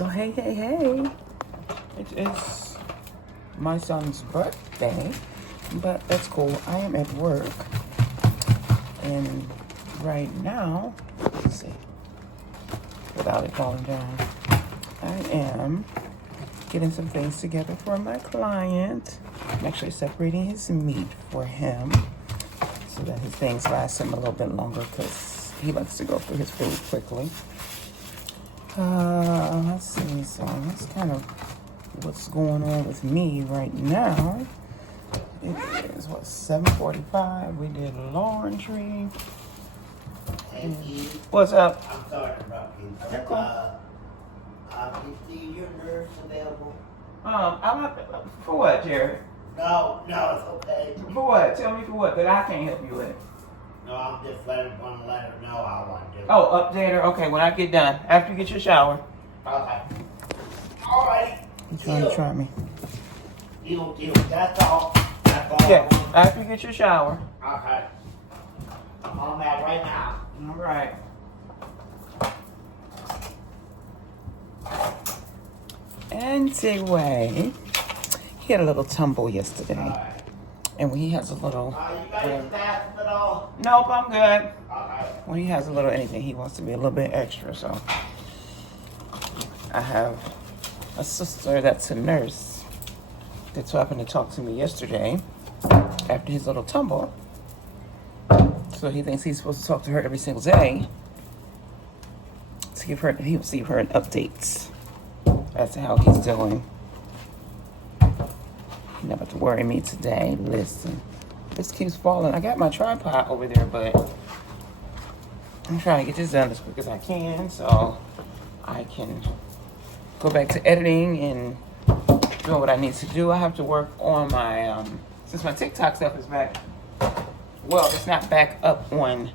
So hey, it is my son's birthday, but that's cool. I am at work, and right now, let's see, without it falling down, I am getting some things together for my client. I'm actually separating his meat for him so that his things last him a little bit longer because he likes to go through his food quickly. Let's see, so that's kind of what's going on with me right now. It is, 7:45. We did laundry. Hey, What's up? I'm sorry to interrupt you. You're cool. Is your nurse available? I'm not, for what, Jerry? No, it's okay. For what? Tell me for what that I can't help you with. No, I'm just want to let her know I want to do. Oh, update her. Okay, when I get done, after you get your shower. Okay. All right. You trying to try me? Deal. That's all. Yeah, after you get your shower. Okay. I'm on that right now. All right. Anyway, he had a little tumble yesterday. All right. And when he has a little... You guys staff at all? Nope, I'm good. Okay. When he has a little anything, he wants to be a little bit extra, so... I have a sister that's a nurse that's happened to talk to me yesterday after his little tumble. So he thinks he's supposed to talk to her every single day to give her, he'll give her an update as to how he's doing. You never have to worry me today. Listen, this keeps falling. I got my tripod over there, but I'm trying to get this done as quick as I can so I can go back to editing and doing what I need to do. I have to work on my, since my TikTok stuff is back, well, it's not back up on,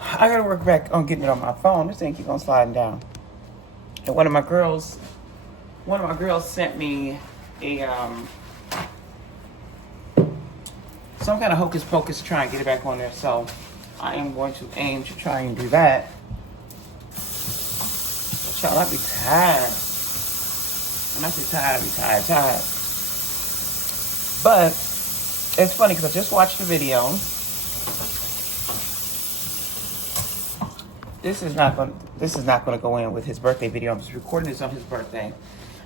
I gotta work back on getting it on my phone. This thing keeps on sliding down. And one of my girls sent me a, some kind of hocus pocus to try and get it back on there. So I am going to aim to try and do that. Child, I be tired. When I say tired, I be tired. But it's funny because I just watched the video. This is not going to go in with his birthday video. I'm just recording this on his birthday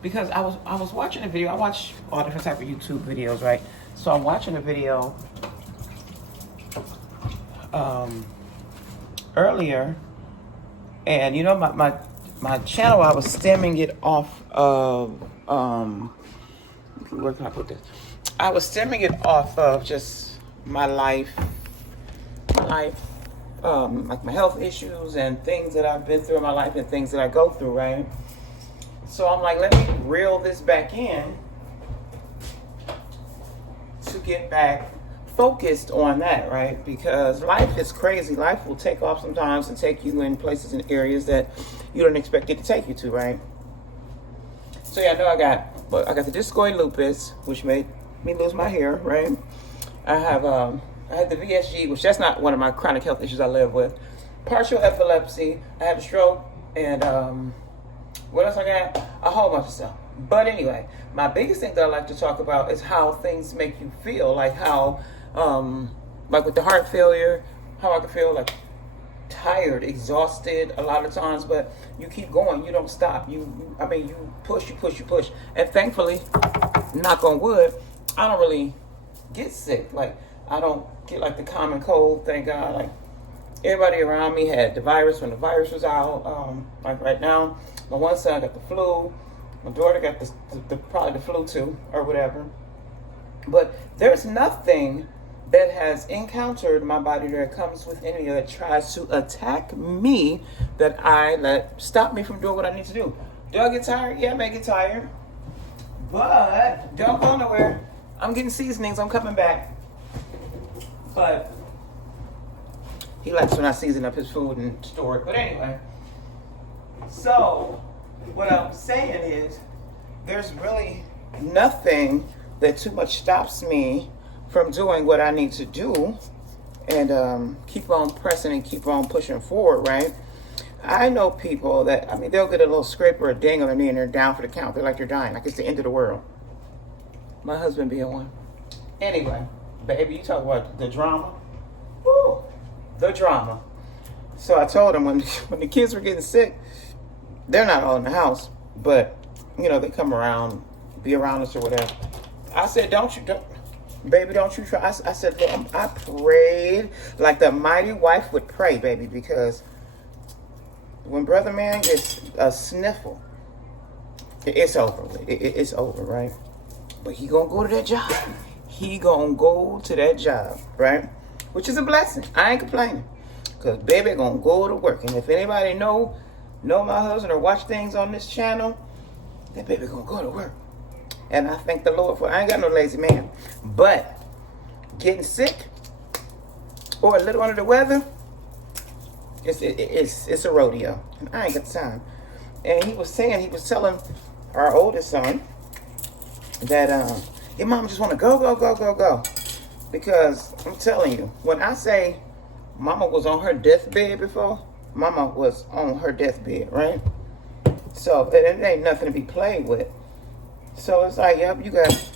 because I was watching a video. I watch all different type of YouTube videos, right? So I'm watching a video earlier, and you know my channel, I was stemming it off of, where can I put this? I was stemming it off of just my life, like my health issues and things that I've been through in my life and things that I go through, right? So I'm like, let me reel this back in to get back focused on that, right? Because life is crazy. Life will take off sometimes and take you in places and areas that you don't expect it to take you to, right? So yeah, I know I got the Discoid Lupus, which made me lose my hair, right? I had the VSG, which that's not one of my chronic health issues I live with. Partial epilepsy. I had a stroke, and what else I got? A whole bunch of stuff. But anyway, my biggest thing that I like to talk about is how things make you feel, like how, like with the heart failure, how I can feel like tired, exhausted a lot of times, but you keep going, you don't stop. You push, and thankfully, knock on wood, I don't really get sick. Like I don't get like the common cold, thank God. Like everybody around me had the virus when the virus was out. Like right now, my one son got the flu. My daughter got probably the flu too, or whatever. But there's nothing that has encountered my body that comes within me that tries to attack me that I let stop me from doing what I need to do. Do I get tired? Yeah, I may get tired. But don't go nowhere. I'm getting seasonings. I'm coming back. But he likes when I season up his food and store it. But anyway, so what I'm saying is there's really nothing that too much stops me from doing what I need to do and keep on pressing and keep on pushing forward, right? I know people that, I mean, they'll get a little scrape or a ding on their knee and they're down for the count. They're like they're dying, like it's the end of the world. My husband being one. Anyway, baby, you talk about the drama. Woo, the drama. So I told him when the kids were getting sick, they're not all in the house, but you know, they come around, be around us or whatever. I said, baby, don't you try. I said, look, I prayed like the mighty wife would pray, baby, because when brother man gets a sniffle, it's over. It's over, right? But he gonna go to that job. He gonna go to that job, right? Which is a blessing. I ain't complaining, cause baby gonna go to work. And if anybody know my husband or watch things on this channel, that baby gonna go to work. And I thank the Lord for. I ain't got no lazy man, but getting sick or a little under the weather, it's a rodeo, and I ain't got time. And he was telling our oldest son that your mom just want to go, because I'm telling you, when I say mama was on her deathbed before, mama was on her deathbed, right? So it ain't nothing to be played with. So it's like, yep, you got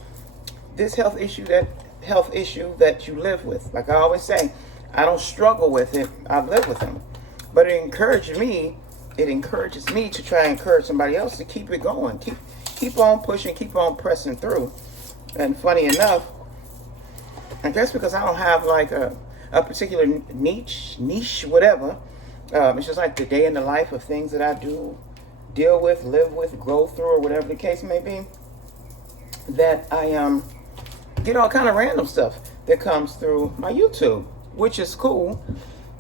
this health issue that you live with. Like I always say, I don't struggle with it. I live with them. But it encourages me to try and encourage somebody else to keep it going. Keep on pushing, keep on pressing through. And funny enough, I guess because I don't have like a particular niche, whatever. It's just like the day in the life of things that I do, deal with, live with, grow through, or whatever the case may be, that I get all kind of random stuff that comes through my YouTube, which is cool.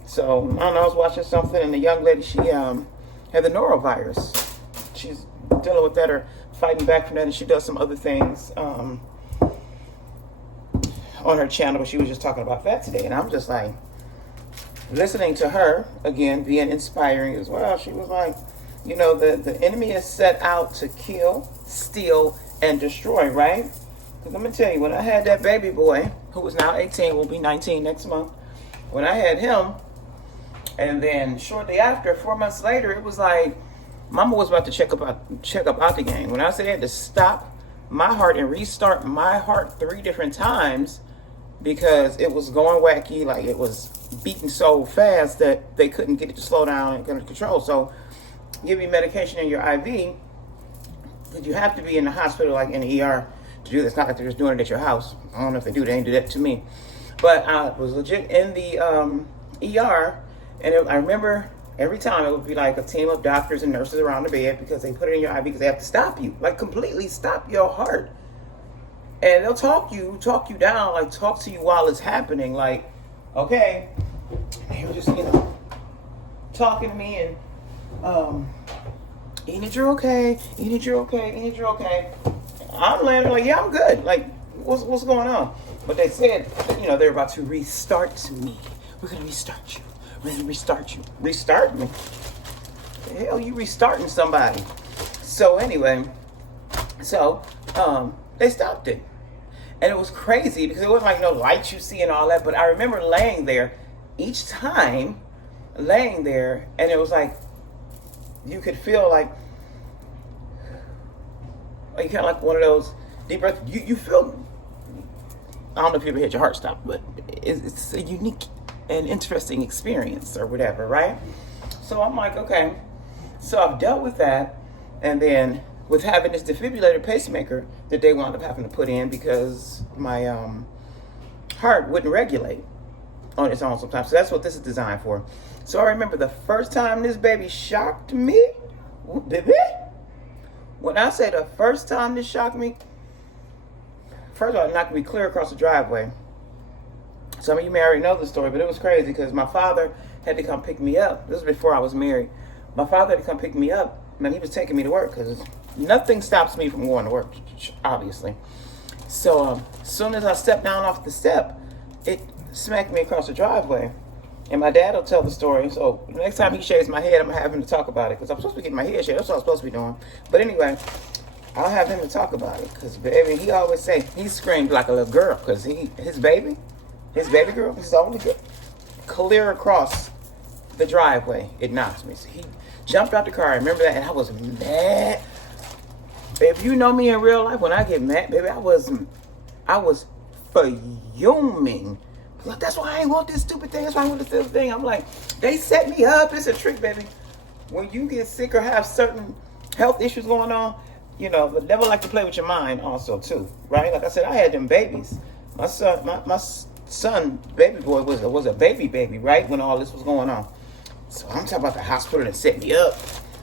So I don't know, I was watching something, and the young lady, she had the norovirus. She's dealing with that or fighting back from that, and she does some other things on her channel, but she was just talking about that today. And I'm just like, listening to her, again, being inspiring as well. She was like, you know, the enemy is set out to kill, steal, and destroy, right? Because let me tell you, when I had that baby boy, who is now 18, will be 19 next month, when I had him, and then shortly after, 4 months later, it was like, mama was about to check up out the game. When I said I had to stop my heart and restart my heart 3 different times, because it was going wacky, like it was beating so fast that they couldn't get it to slow down and get under control. So give you medication in your IV, but you have to be in the hospital, like in the ER, to do this. Not like they're just doing it at your house. I don't know if they do. They ain't do that to me. But I was legit in the ER, and I remember every time it would be like a team of doctors and nurses around the bed, because they put it in your IV because they have to stop you, like completely stop your heart. And they'll talk you down, like talk to you while it's happening, like, okay. And they were just, you know, talking to me and, Enid, you're okay. Enid, you're okay. Enid, you're okay. I'm laying there like, yeah, I'm good. Like, what's going on? But they said, you know, they're about to restart me. We're going to restart you. We're going to restart you. Restart me? The hell you restarting somebody? So anyway, they stopped it. And it was crazy because it wasn't like no lights you see and all that. But I remember laying there each time, and it was like, you could feel like kind of like one of those deep breaths. You feel, I don't know if you ever had your heart stop, but it's a unique and interesting experience or whatever, right? So I'm like, okay. So I've dealt with that, and then with having this defibrillator pacemaker that they wound up having to put in because my heart wouldn't regulate on its own sometimes. So that's what this is designed for. So I remember the first time this baby shocked me, baby. When I say the first time this shocked me, first of all, it knocked me clear across the driveway. Some of you may already know the story, but it was crazy because my father had to come pick me up. This was before I was married. My father had to come pick me up. Man, he was taking me to work because nothing stops me from going to work, obviously. So as soon as I stepped down off the step, it smacked me across the driveway. And my dad will tell the story. So the next time he shaves my head, I'm going to have him to talk about it, because I'm supposed to be getting my hair shaved. That's what I'm supposed to be doing. But anyway, I'll have him to talk about it, because baby, he always say he screamed like a little girl, because his baby girl, his only girl, clear across the driveway. It knocked me. So he jumped out the car. I remember that, and I was mad. If you know me in real life, when I get mad, baby, I was fuming. Look, that's why I ain't want this stupid thing. That's why I want this stupid thing. I'm like, they set me up. It's a trick, baby. When you get sick or have certain health issues going on, you know, the devil like to play with your mind also too, right? Like I said, I had them babies. My son, baby boy was a baby, right? When all this was going on. So I'm talking about the hospital that set me up.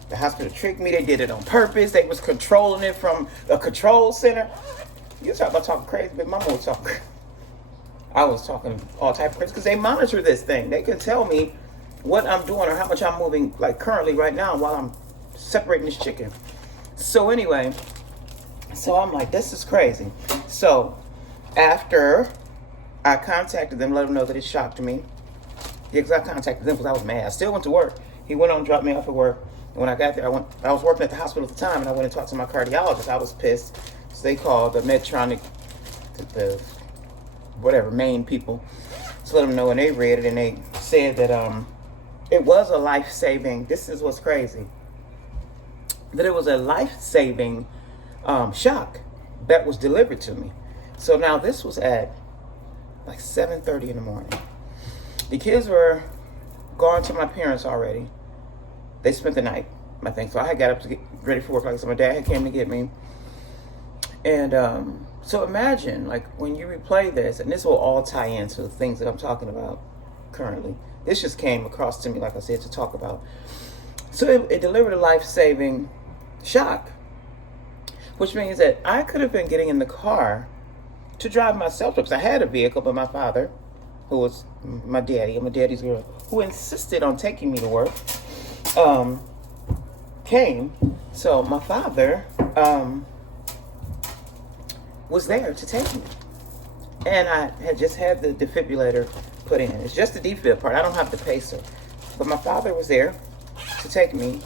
The hospital tricked me. They did it on purpose. They was controlling it from a control center. You talk about talking crazy, but mama was talking crazy. I was talking all type of crazy because they monitor this thing. They can tell me what I'm doing or how much I'm moving, like currently right now while I'm separating this chicken. So anyway, so I'm like, this is crazy. So after I contacted them, let them know that it shocked me. Yeah, because I contacted them because I was mad. I still went to work. He went on and dropped me off at work. And when I got there, I was working at the hospital at the time, and I went and talked to my cardiologist. I was pissed. So they called the Medtronic, the whatever, main people, to let them know, and they read it, and they said that it was a life-saving, this is what's crazy, that it was a life-saving shock that was delivered to me. So now this was at like 7:30 in the morning. The kids were gone to my parents already. They spent the night, I think. So I had got up to get ready for work. Like I said, my dad had came to get me. And so imagine, like, when you replay this, and this will all tie into the things that I'm talking about currently. This just came across to me, like I said, to talk about. So it delivered a life-saving shock, which means that I could have been getting in the car to drive myself, because I had a vehicle, but my father, who was my daddy, and my daddy's girl, who insisted on taking me to work, came. So my father was there to take me. And I had just had the defibrillator put in. It's just the defib part. I don't have the pacer. But my father was there to take me.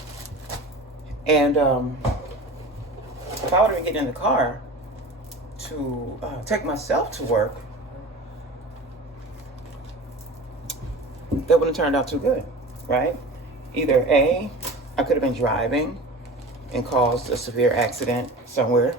And if I would have been getting in the car to take myself to work, that wouldn't have turned out too good, right? Either A, I could have been driving and caused a severe accident somewhere,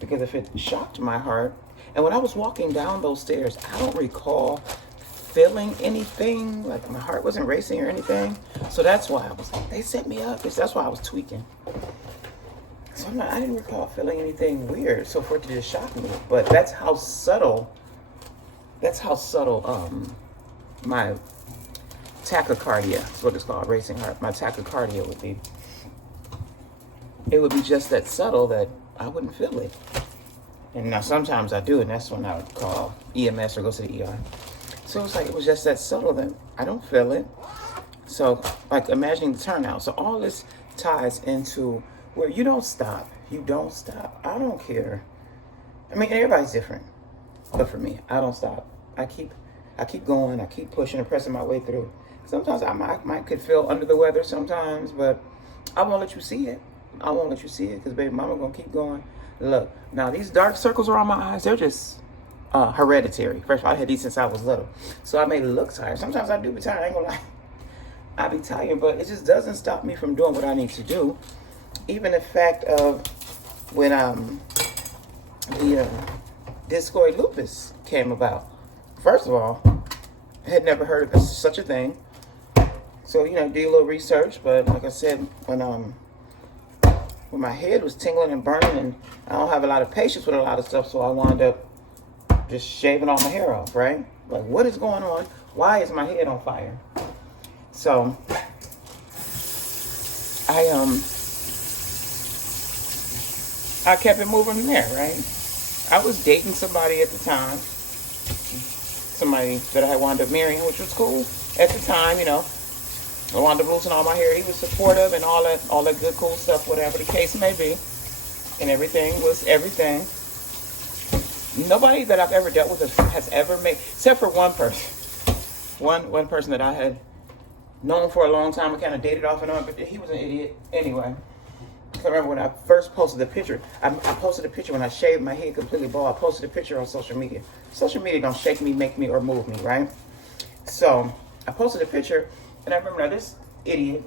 because if it shocked my heart, and when I was walking down those stairs, I don't recall feeling anything, like my heart wasn't racing or anything. So that's why I was like, they set me up. That's why I was tweaking. So I didn't recall feeling anything weird, so for it to just shock me. But that's how subtle my tachycardia, is what it's called, racing heart, my tachycardia would be. It would be just that subtle that I wouldn't feel it. And now sometimes I do, and that's when I would call EMS or go to the ER. So it's like, it was just that subtle that I don't feel it. So, like, imagining the turnout. So all this ties into where you don't stop. You don't stop. I don't care. I mean, everybody's different. But for me, I don't stop. I keep going. I keep pushing and pressing my way through. Sometimes I might could feel under the weather sometimes, but I won't let you see it. I won't let you see it, because baby mama gonna keep going. Look, now these dark circles around my eyes, they're just hereditary. First of all, I had these since I was little. So I made it look tired. Sometimes I do be tired, I ain't gonna lie. I be tired, but it just doesn't stop me from doing what I need to do. Even the fact of when the Discoid Lupus came about. First of all, I had never heard of such a thing. So, you know, do a little research, but like I said, when my head was tingling and burning, and I don't have a lot of patience with a lot of stuff, so I wound up just shaving all my hair off, right? Like, what is going on? Why is my head on fire? So I kept it moving from there, right? I was dating somebody at the time, somebody that I had wound up marrying, which was cool at the time, you know. I wound up losing all my hair. He was supportive and all that good, cool stuff, whatever the case may be. And everything was everything. Nobody that I've ever dealt with has ever made, except for one person. One person that I had known for a long time. We kind of dated off and on, but he was an idiot anyway. I remember when I first posted the picture. I posted a picture when I shaved my head completely bald. I posted a picture on social media. Social media don't shake me, make me, or move me, right? So I posted a picture, And I remember now this idiot,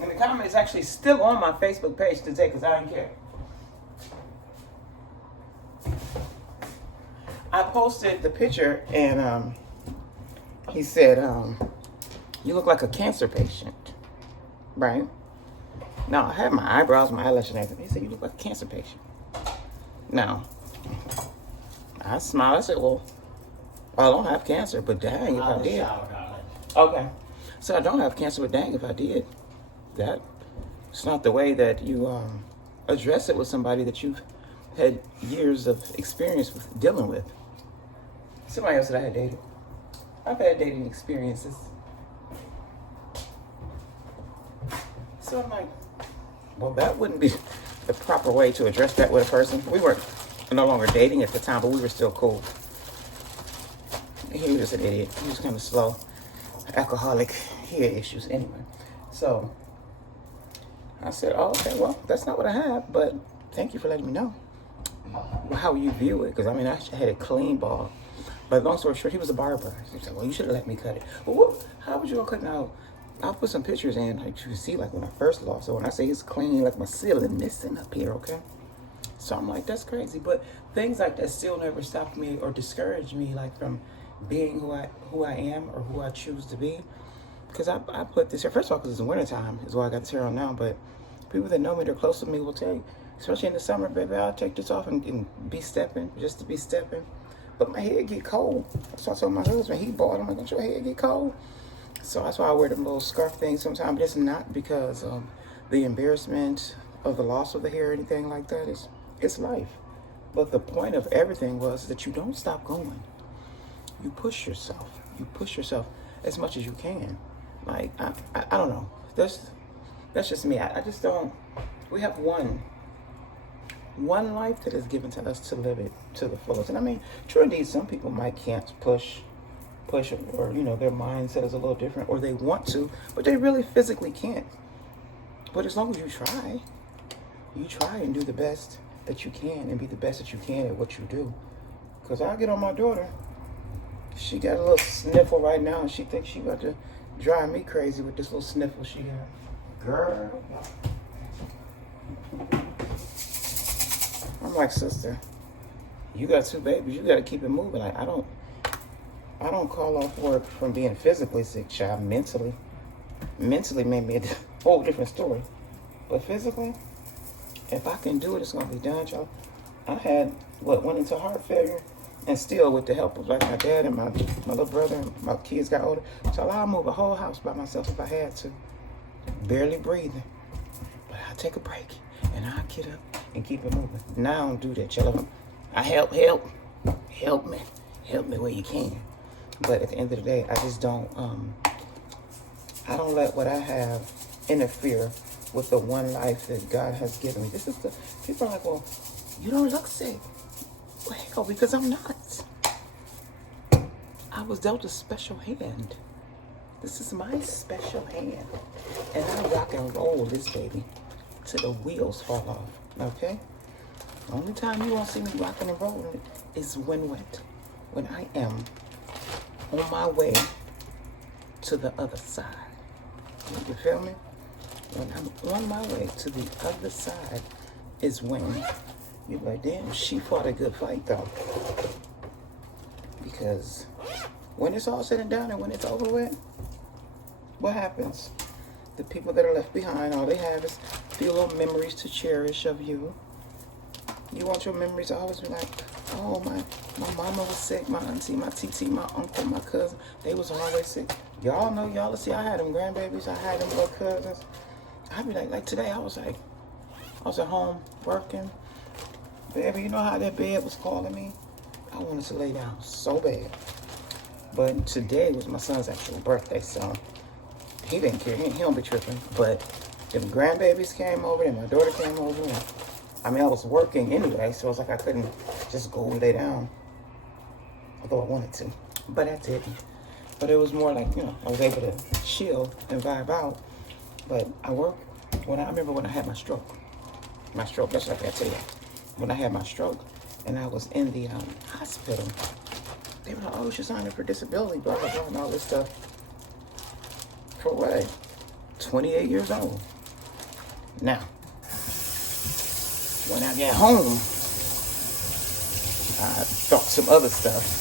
and the comment is actually still on my Facebook page today because I didn't care. I posted the picture and he said, you look like a cancer patient, right? Now, I had my eyebrows, my eyelashes, and everything. He said, you look like a cancer patient. Now, I smiled. I said, well, I don't have cancer, but dang if I did. Okay. So I don't have cancer, but dang if I did. It's not the way that you address it with somebody that you've had years of experience with dealing with. Somebody else that I had dated. I've had dating experiences. So I'm like, well, that wouldn't be the proper way to address that with a person. We weren't no longer dating at the time, but we were still cool. He was just an idiot. He was kind of slow, alcoholic. He had issues anyway. So I said, oh, okay, well, that's not what I have, but thank you for letting me know how you view it. Because, I mean, I had a clean ball. But long story short, he was a barber. He said, well, you should have let me cut it. Well, how would you go cut it out? I'll put some pictures in, like you can see, like when I first lost. So when I say it's clean, like my ceiling missing up here, okay? So I'm like, that's crazy. But things like that still never stopped me or discouraged me, like from being who I am or who I choose to be. Because I put this here, first of all, because it's wintertime is why I got this hair on now. But people that know me, they're close to me, will tell you, especially in the summer, baby, I'll take this off and be stepping, just to be stepping. But my head get cold. So I told my husband, he bought it. I'm like, don't your head get cold? So that's why I wear them little scarf things sometimes. But it's not because of the embarrassment of the loss of the hair or anything like that. It's life. But the point of everything was that you don't stop going. You push yourself. You push yourself as much as you can. Like, I don't know. That's just me. I just don't. We have one life that is given to us to live it to the fullest. And I mean, true indeed, some people can't push, or, you know, their mindset is a little different, or they want to, but they really physically can't. But as long as you try and do the best that you can and be the best that you can at what you do. Because I get on my daughter. She got a little sniffle right now, and she thinks she about to drive me crazy with this little sniffle she got. Girl. I'm like, sister, you got 2 babies. You got to keep it moving. Like, I don't call off work from being physically sick, child. Mentally made me a whole different story. But physically, if I can do it, it's going to be done, child. I had, went into heart failure, and still with the help of like my dad and my little brother and my kids got older. So I'll move a whole house by myself if I had to. Barely breathing. But I'll take a break and I'll get up and keep it moving. Now I don't do that, child. I help me where you can. But at the end of the day, I just don't I don't let what I have interfere with the one life that God has given me. People are like, well, you don't look sick. Well, hell, because I'm not. I was dealt a special hand. This is my special hand. And I rock and roll this baby till the wheels fall off, okay? The only time you won't see me rocking and rolling is when I am on my way to the other side. You feel me? When I'm on my way to the other side is when you're like, damn, she fought a good fight though. Because when it's all said and done and when it's over with, what happens? The people that are left behind, all they have is a few little memories to cherish of you. You want your memories to always be like, oh, my mama was sick, my auntie, my TT, my uncle, my cousin, they was always sick. Y'all know, y'all see, I had them grandbabies, I had them little cousins. I'd be like today, I was at home working. Baby, you know how that bed was calling me? I wanted to lay down so bad. But today was my son's actual birthday, so he didn't care. He don't be tripping. But them grandbabies came over, and my daughter came over. And, I mean, I was working anyway, so it's like I couldn't just go and lay down, although I wanted to. But I didn't. But it was more like, you know, I was able to chill and vibe out. But I remember when I had my stroke. That's like I tell you. When I had my stroke and I was in the hospital, they were like, oh, she's signed up for disability, blah, blah, blah, and all this stuff. For what? 28 years old. Now, when I get home, I thought some other stuff.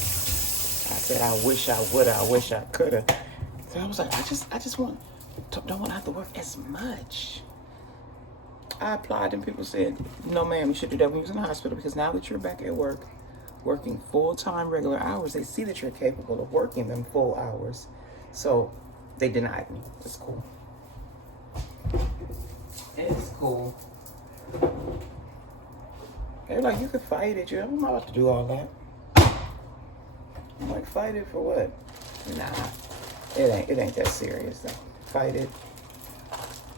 I said, I wish I would, I wish I could have. So I was like, I just don't want to have to work as much. I applied and people said, no ma'am, you should do that when you was in the hospital, because now that you're back at work, working full-time regular hours, they see that you're capable of working them full hours. So they denied me. It's cool. It's cool. They're like, you could fight it. I'm not about to do all that. I'm like, fight it for what? Nah, it ain't that serious though. Fight it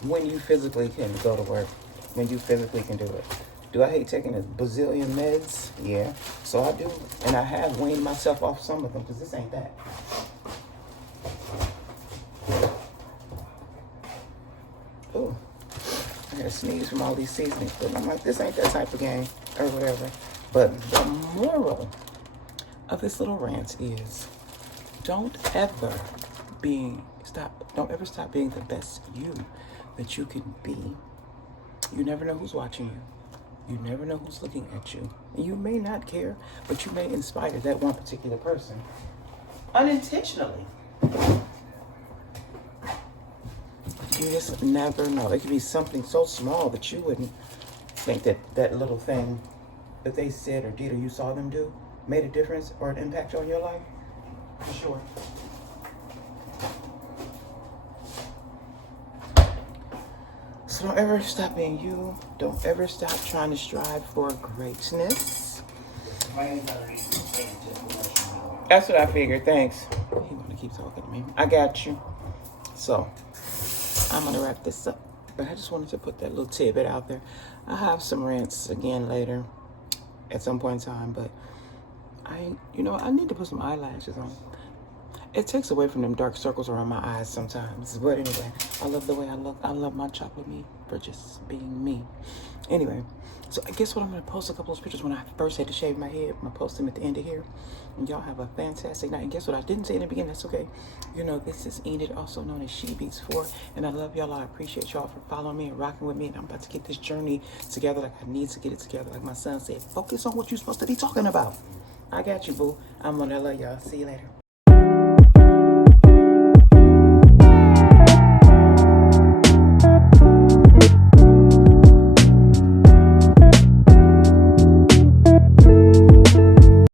when you physically can go to work, when you physically can do it. Do I hate taking a bazillion meds? Yeah, so I do, and I have weaned myself off some of them because this ain't that. Ooh, I had a sneeze from all these seasonings, but I'm like, this ain't that type of game or whatever. But the moral of this little rant is, don't ever stop being the best you that you can be. You never know who's watching you. You never know who's looking at you. And you may not care, but you may inspire that one particular person unintentionally. You just never know. It could be something so small that you wouldn't think that little thing that they said or did or you saw them do made a difference or an impact on your life. For sure. So don't ever stop being you. Don't ever stop trying to strive for greatness. That's what I figured. Thanks. You want to keep talking to me? I got you. So I'm gonna wrap this up, but I just wanted to put that little tidbit out there. I have some rants again later at some point in time, but I need to put some eyelashes on. It takes away from them dark circles around my eyes sometimes. But anyway, I love the way I look. I love my chocolate me for just being me. Anyway, so I guess what I'm going to post a couple of pictures when I first had to shave my head. I'm going to post them at the end of here. And y'all have a fantastic night. And guess what I didn't say in the beginning? That's okay. This is Enid, also known as She Beats 4. And I love y'all. I appreciate y'all for following me and rocking with me. And I'm about to get this journey together like I need to get it together. Like my son said, focus on what you're supposed to be talking about. I got you, boo. I'm going to love y'all. See you later.